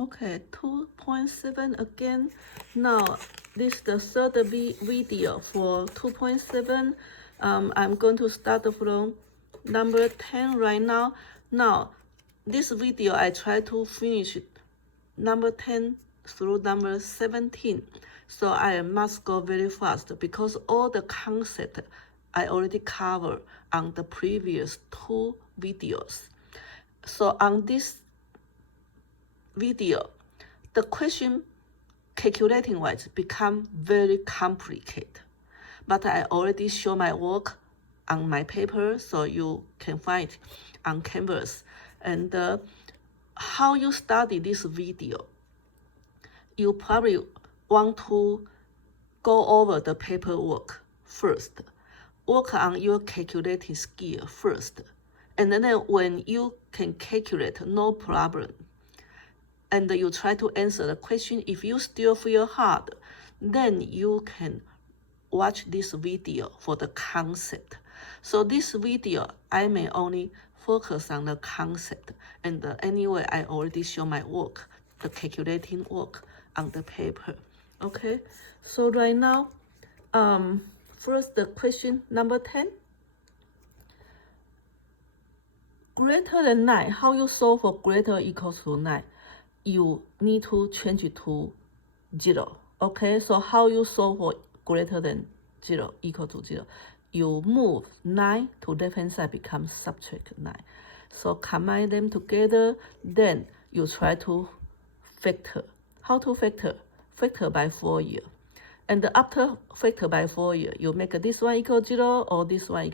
Okay, 2.7 again. Now, this is the third video for 2.7. I'm going to start from number 10 right now. Now, this video, I try to finish number 10 through number 17. So I must go very fast because all the concept I already covered on the previous two videos. So on this video, the question calculating wise become very complicated. But I already show my work on my paper, so you can find it on Canvas. And how you study this video, you probably want to go over the paperwork first, work on your calculating skill first, and then when you can calculate, no problem, and you try to answer the question, if you still feel hard, then you can watch this video for the concept. So this video, I may only focus on the concept, and anyway, I already show my work, the calculating work on the paper. Okay, so right now, first the question number 10. Greater than 9, how you solve for greater or equal to 9? You need to change it to 0. Okay, so how you solve for greater than 0, equal to 0? You move 9 to left hand side, becomes subtract 9. So combine them together, then you try to factor. How to factor? Factor by 4 year. And after factor by 4 year, you make this one equal 0 or this one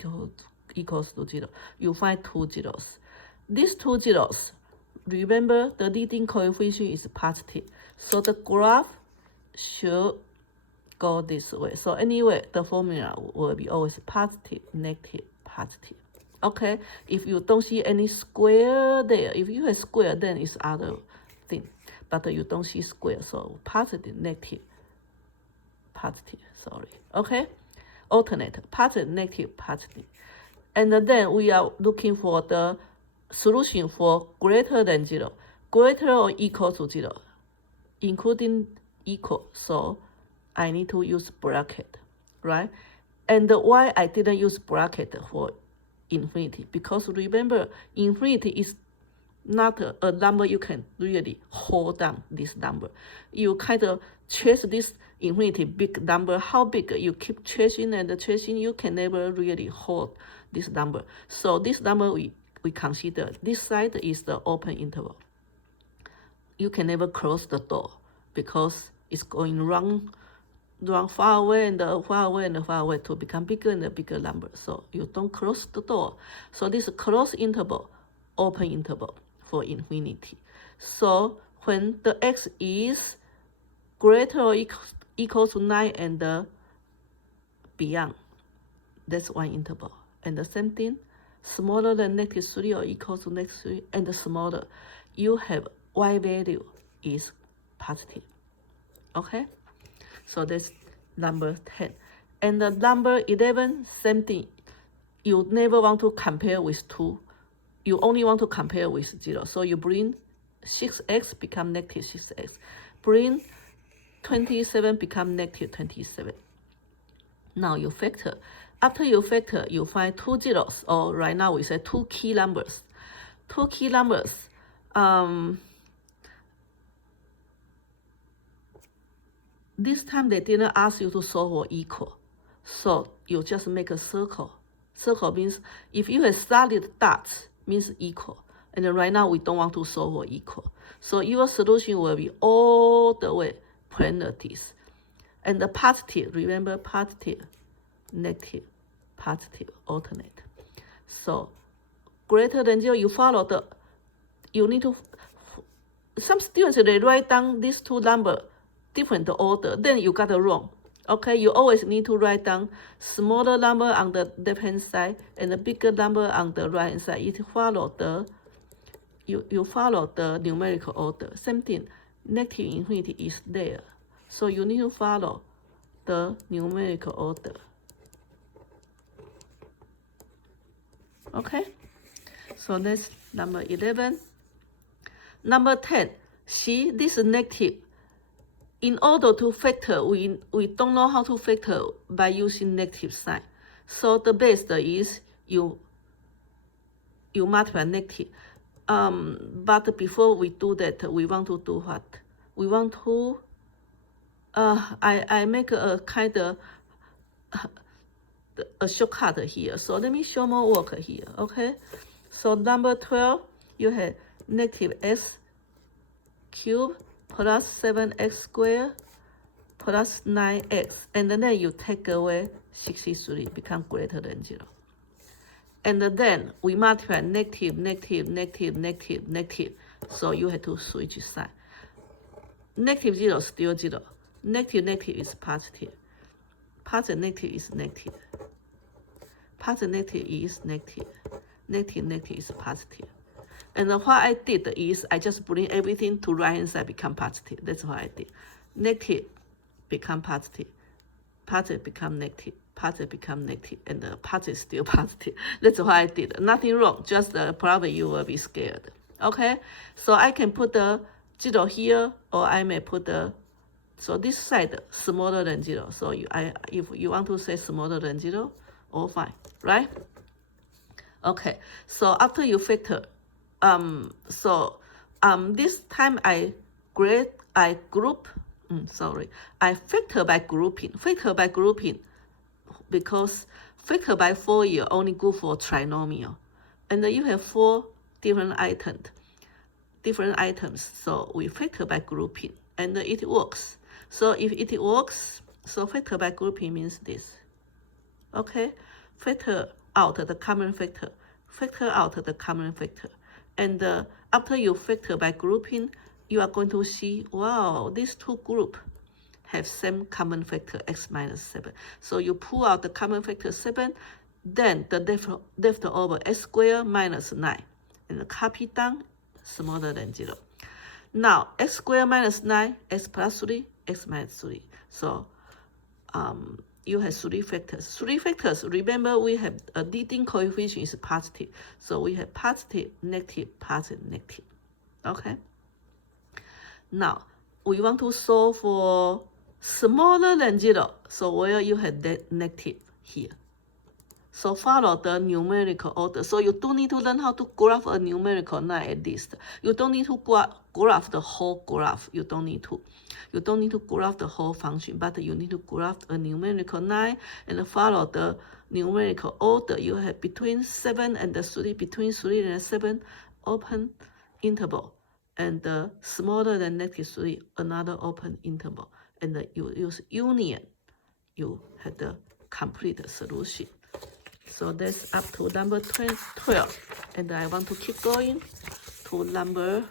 equals to 0. You find two zeros. These two zeros, remember the leading coefficient is positive. So the graph should go this way. So anyway, the formula will be always positive, negative, positive. Okay, if you don't see any square there, if you have square, then it's other thing. But you don't see square, so positive, negative, positive, sorry. Okay, alternate, positive, negative, positive. And then we are looking for the solution for greater than 0, greater or equal to 0, including equal. So I need to use bracket, right? And why I didn't use bracket for infinity? Because remember, infinity is not a number you can really hold down this number. You kind of chase this infinity big number. How big you keep chasing and chasing, you can never really hold this number. So this number we consider, this side is the open interval. You can never close the door because it's going run far away and far away and far away to become bigger and a bigger number. So you don't close the door. So this closed interval, open interval for infinity. So when the x is greater or equal to 9 and beyond, that's one interval. And the same thing, smaller than -3 or equal to -3 and smaller, you have y value is positive. Okay, so that's number 10. And the number 11, same thing. You never want to compare with 2. You only want to compare with 0. So you bring 6x become -6x. Bring 27 become -27. Now you factor. After you factor, you find two zeros, or right now we say two key numbers. Two key numbers. This time they didn't ask you to solve for equal. So you just make a circle. Circle means if you have solid dots, means equal. And right now we don't want to solve for equal. So your solution will be all the way planities. And the positive, remember positive, negative, positive, alternate. So greater than 0, you follow you need to, some students, they write down these two numbers, different order, then you got it wrong. Okay, you always need to write down smaller number on the left hand side and the bigger number on the right hand side. You follow you follow the numerical order. Same thing, negative infinity is there. So you need to follow the numerical order. Okay, so that's number 11. Number 10, see, this is negative. In order to factor, we don't know how to factor by using negative sign. So the best is you multiply negative. But before we do that, we want to do what? We want to, I make a kind of a shortcut here. So let me show more work here, okay? So number 12, you have negative x cubed plus 7x squared plus 9x. And then you take away 63, become greater than 0. And then we multiply negative, negative, negative, negative, negative. So you have to switch side. Negative 0 is still 0. Negative, negative is positive. Positive, negative is negative. Positive, negative is negative. Negative, negative is positive. And what I did is I just bring everything to right hand side become positive. That's what I did. Negative become positive. Positive become negative. Positive become negative. And the positive still positive. That's what I did. Nothing wrong. Just probably you will be scared. Okay? So I can put the 0 here, or I may put the, so this side smaller than 0. So if you want to say smaller than 0, all fine, right? Okay, so after you factor, this time I factor by grouping. Factor by grouping because factor by 4 you only good for trinomial, and you have 4 different items. So we factor by grouping, and it works. So if it works, so factor by grouping means this. Okay, factor out the common factor, factor out the common factor. And after you factor by grouping, you are going to see, wow, these two groups have same common factor, x minus 7. So you pull out the common factor 7, then the leftover x squared minus 9. And copy down, smaller than 0. Now, x squared minus 9, x plus 3, x minus 3. So you have 3 factors. 3 factors, remember we have a leading coefficient is positive. So we have positive, negative, positive, negative. Okay? Now, we want to solve for smaller than 0. So where you have that negative here. So follow the numerical order. So you don't need to learn how to graph a numerical 9 at least. You don't need to graph the whole graph. You don't need to. You don't need to graph the whole function, but you need to graph a numerical 9 and follow the numerical order. You have between 7 and 3, between 3 and 7, open interval. And smaller than negative 3, another open interval. And you use union. You have the complete solution. So that's up to number 12. And I want to keep going to number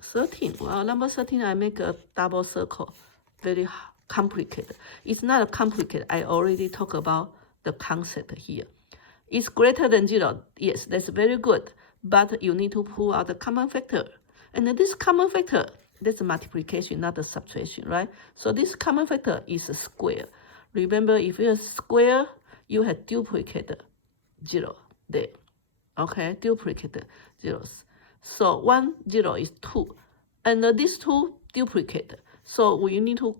13. Well, number 13, I make a double circle. Very complicated. It's not complicated. I already talked about the concept here. It's greater than 0. Yes, that's very good. But you need to pull out the common factor. And this common factor, that's multiplication, not the subtraction, right? So this common factor is a square. Remember, if you have square, you have duplicate 0 there. Okay, duplicate zeros. So 1, 0 is 2. And these two duplicate. So we need to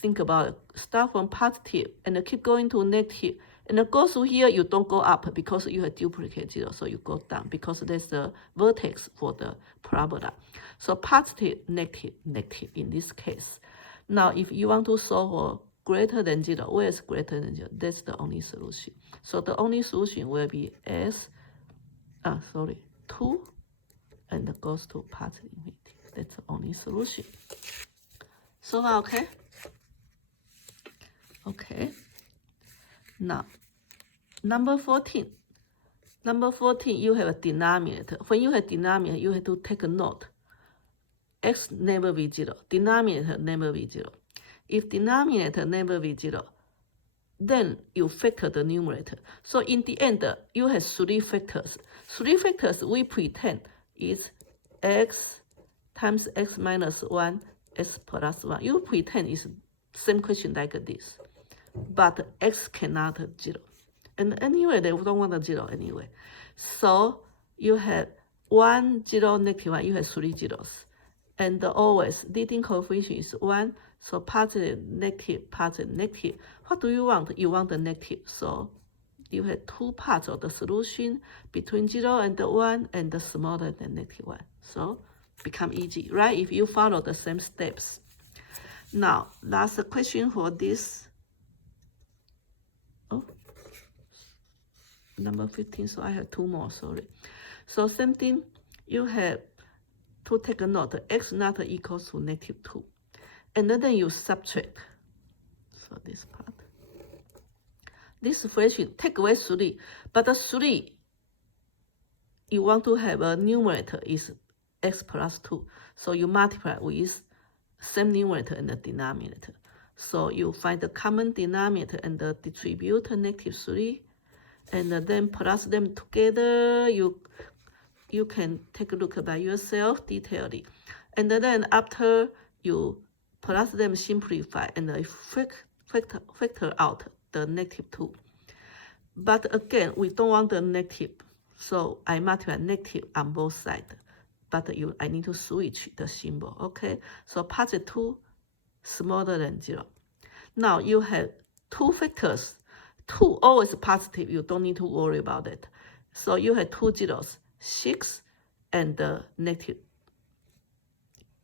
think about it. Start from positive and keep going to negative. And go through here, you don't go up because you have duplicate 0. So you go down because there's the vertex for the parabola. So positive, negative, negative in this case. Now, if you want to solve for greater than 0, where is greater than 0? That's the only solution. So the only solution will be 2 and goes to positive infinity. That's the only solution. So far, okay? Okay. Now, number 14. Number 14, you have a denominator. When you have denominator, you have to take a note. X never be 0. Denominator never be 0. If denominator never be 0, then you factor the numerator. So in the end, you have 3 factors. 3 factors we pretend is x times x minus 1, x plus 1. You pretend it's same question like this. But x cannot 0. And anyway, they don't want a 0 anyway. So you have 1, 0, negative 1, you have 3 zeros. And always leading coefficient is 1, so positive, negative, positive, negative. What do you want? You want the negative. So you have two parts of the solution between 0 and 1 and smaller than negative 1. So become easy, right? If you follow the same steps. Now, last question for this. Oh, number 15, so I have 2 more, sorry. So same thing, you have to take a note, x not equals to negative 2. And then you subtract. So this part. This fraction, take away 3. But the 3, you want to have a numerator is x plus 2. So you multiply with same numerator and the denominator. So you find the common denominator and distribute negative 3. And then plus them together. You can take a look by yourself detailedly. And then after you plus them, simplify and factor out the negative 2. But again, we don't want the negative. So I multiply negative on both sides. But I need to switch the symbol, okay? So positive 2 smaller than 0. Now you have 2 factors. 2 always positive. You don't need to worry about it. So you have 2 zeros, 6 and the negative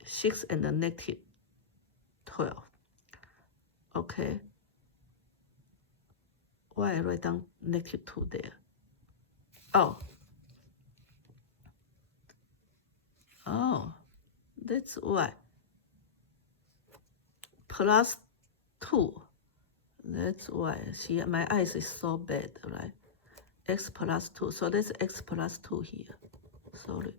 6 and the negative 12. Okay. Why I write down negative 2 there? Oh, that's why. Plus 2. That's why. See, my eyes is so bad, right? X plus 2. So that's x plus 2 here. Sorry.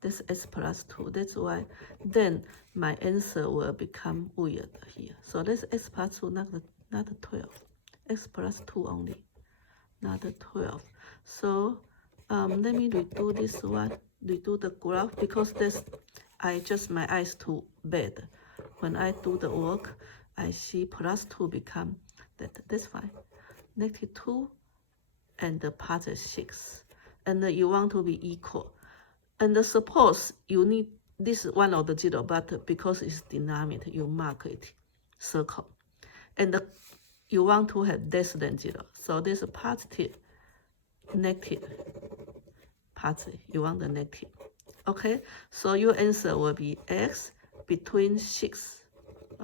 That's x plus 2. That's why. Then my answer will become weird here. So that's x plus 2, not 12. X plus 2 only, not 12. So let me redo this one. Redo the graph because my eyes too bad. When I do the work, I see plus 2 become that. That's fine. Negative 2 and the positive 6. And you want to be equal. And suppose you need this one of the 0, but because it's denominator, you mark it, circle. And you want to have less than 0. So this positive, negative, positive. You want the negative. Okay, so your answer will be x between 6.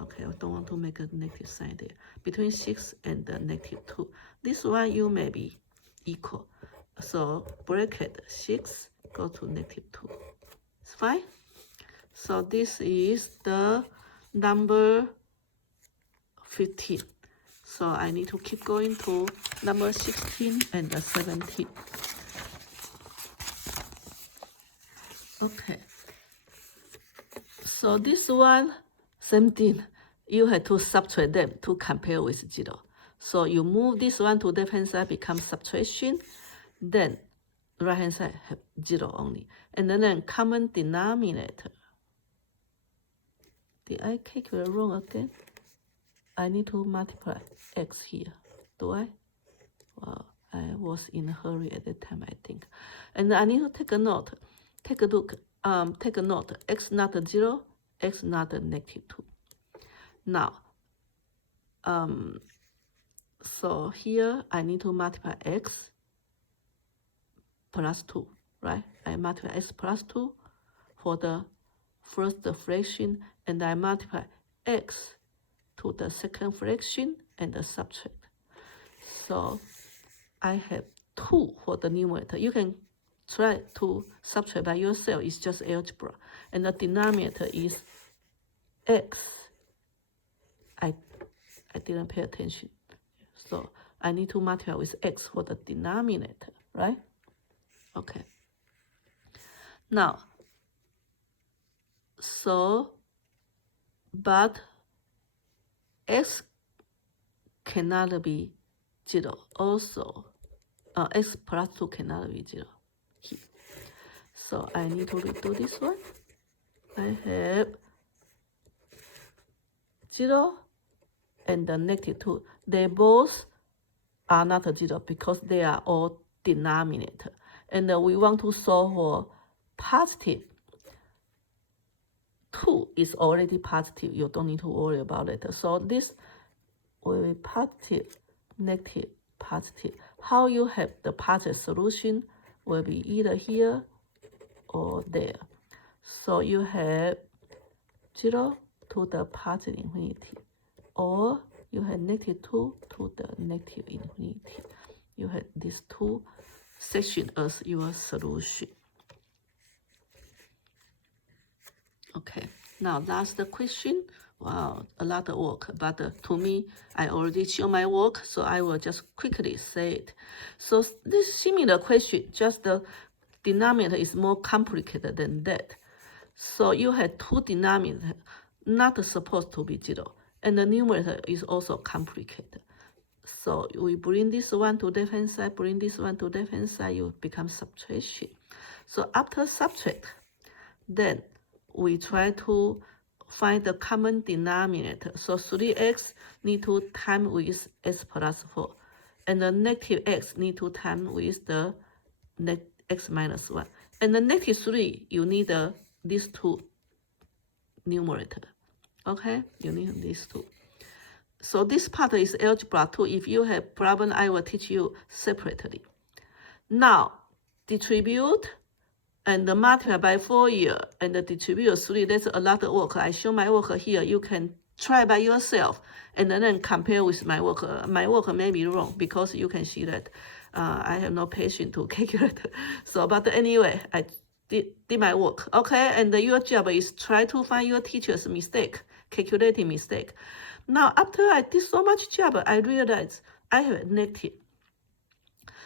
Okay, I don't want to make a negative sign there. Between 6 and the negative 2. This one you may be equal. So bracket 6 go to negative 2. It's fine. So this is the number 15. So I need to keep going to number 16 and the 17. Okay. So this one, same thing. You have to subtract them to compare with 0. So you move this one to left hand side, become subtraction. Then right hand side have 0 only. And then common denominator. Did I calculate wrong again? I need to multiply x here. Do I? Well, I was in a hurry at that time, I think. And I need to take a note. Take a look. Take a note. X not 0, x not negative 2. Now, so here I need to multiply x plus 2, right? I multiply x plus 2 for the first fraction, and I multiply x to the second fraction and subtract. So I have 2 for the numerator. You can try to subtract by yourself. It's just algebra. And the denominator is x. I didn't pay attention. So I need to multiply with x for the denominator, right? Okay. Now, so, but x cannot be 0. Also, x plus 2 cannot be 0 here. So I need to redo this one. I have 0 and the negative 2. They both are not 0 because they are all denominator. And we want to solve for positive 2 is already positive. You don't need to worry about it. So this will be positive, negative, positive. How you have the positive solution will be either here or there. So you have 0 to the positive infinity, or you have negative 2 to the negative infinity. You have these two sections as your solution. Okay, now that's the question. Wow, a lot of work, but to me, I already show my work, so I will just quickly say it. So this similar question, just the denominator is more complicated than that. So you have two denominators, not supposed to be 0, and the numerator is also complicated. So we bring this one to left hand side, bring this one to left hand side, you become subtraction. So after subtract, then we try to find the common denominator. So 3x need to time with x plus 4. And the negative x need to time with the x minus 1. And the negative 3, you need these two numerator. Okay, you need these two. So this part is algebra 2. If you have problem, I will teach you separately. Now, distribute and multiply by 4 year and distribute 3. That's a lot of work. I show my work here. You can try by yourself and then compare with my work. My work may be wrong because you can see that I have no patience to calculate. So, but anyway, I did my work. Okay, and your job is try to find your teacher's mistake, calculating mistake. Now, after I did so much job, I realized I have a negative.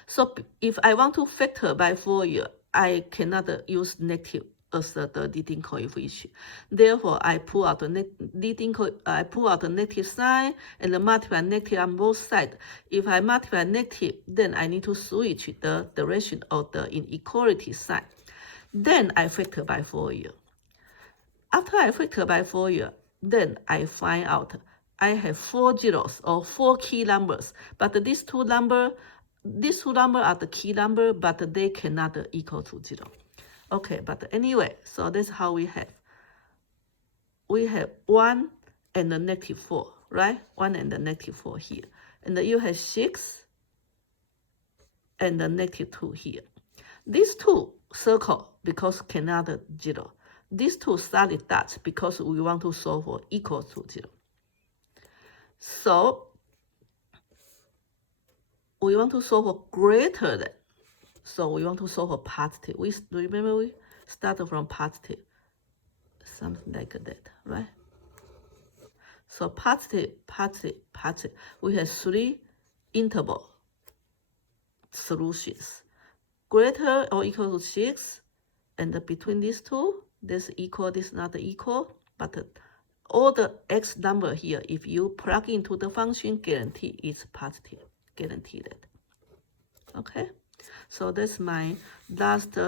So if I want to factor by 4 year, I cannot use negative as the leading coefficient. Therefore, I pull out the negative sign and multiply negative on both sides. If I multiply negative, then I need to switch the direction of the inequality sign. Then I factor by 4 year. After I factor by 4 year, then I find out I have 4 zeros or 4 key numbers, but these two numbers are the key number, but they cannot equal to 0. Okay, but anyway, so that's how we have. We have 1 and the negative 4, right? 1 and the negative 4 here. And you have 6 and the negative 2 here. These two circle because cannot 0. These two solid dots because we want to solve for equal to 0. So we want to solve for greater than. So we want to solve for positive. Remember we started from positive, something like that, right? So positive, positive, positive. We have 3 interval solutions. Greater or equal to 6, and between these two, this equal, this not equal, but all the x number here, if you plug into the function, guarantee it's positive. Guarantee that. Okay, so that's my last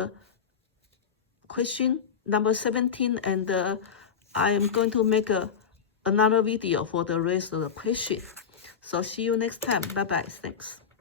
question, number 17, and I am going to make another video for the rest of the question. So see you next time. Bye bye. Thanks.